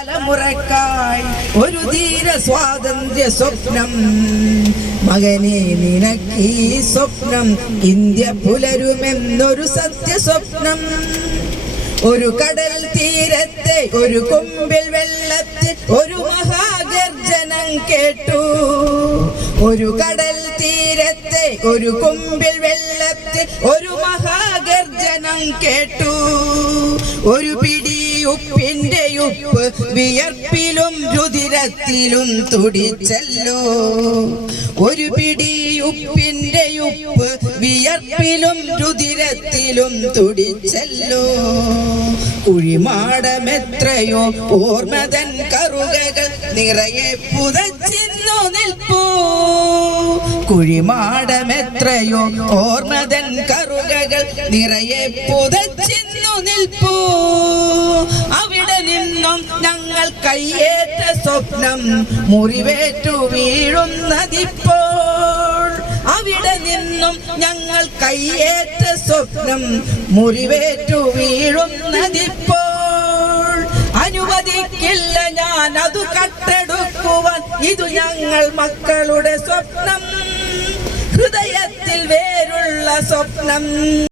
തലമുറക്കായി ഒരു ധീര സ്വാതന്ത്ര്യ സ്വപ്നം. മകനെ നിനക്ക് ഈ സ്വപ്നം ഇന്ത്യ പുലരുമെന്നൊരു സത്യ സ്വപ്നം ഒരു കടൽ തീരത്തെ ഒരു കൊമ്പിൽ വെള്ളത്തിൽ ഒരു മഹാഗർജനം കേട്ടു. ഒരു കടൽ തീരത്തെ ഒരു കൊമ്പിൽ വെള്ളത്തിൽ ഒരു മഹാഗർജനം കേട്ടു. ഒരു പിടി ഉപ്പിന്റെ ഉപ്പ് വിയർപ്പിലും രുതിരത്തിലും തുടിച്ചല്ലോ. ഒരു പിടി ഉപ്പിന്റെ ഉപ്പ് വിയർപ്പിലും രുതിരത്തിലും തുടിച്ചല്ലോ. കുഴിമാടമെത്രയോ ഓർമ്മതൻ കറുകകൾ നിറയെ പുതച്ചിന്നു നിൽപ്പൂ. കുഴിമാടമെത്രയോ ഓർമ്മതൻ കറുകകൾ നിറയെ പുതച്ചിന്നു നിൽപ്പൂ. അവിടെ നിന്നും ഞങ്ങൾ കയ്യേറ്റ സ്വപ്നം മുറിവേറ്റു വീഴുന്നതിപ്പോൾ. അവിടെ നിന്നും ഞങ്ങൾ കയ്യേറ്റ സ്വപ്നം മുറിവേറ്റു വീഴുന്നതിപ്പോൾ. അനുവദിക്കില്ല ഞാൻ അത് കട്ടെടുക്കുവാൻ. ഇത് ഞങ്ങൾ മക്കളുടെ സ്വപ്നം. സ്വപ്നം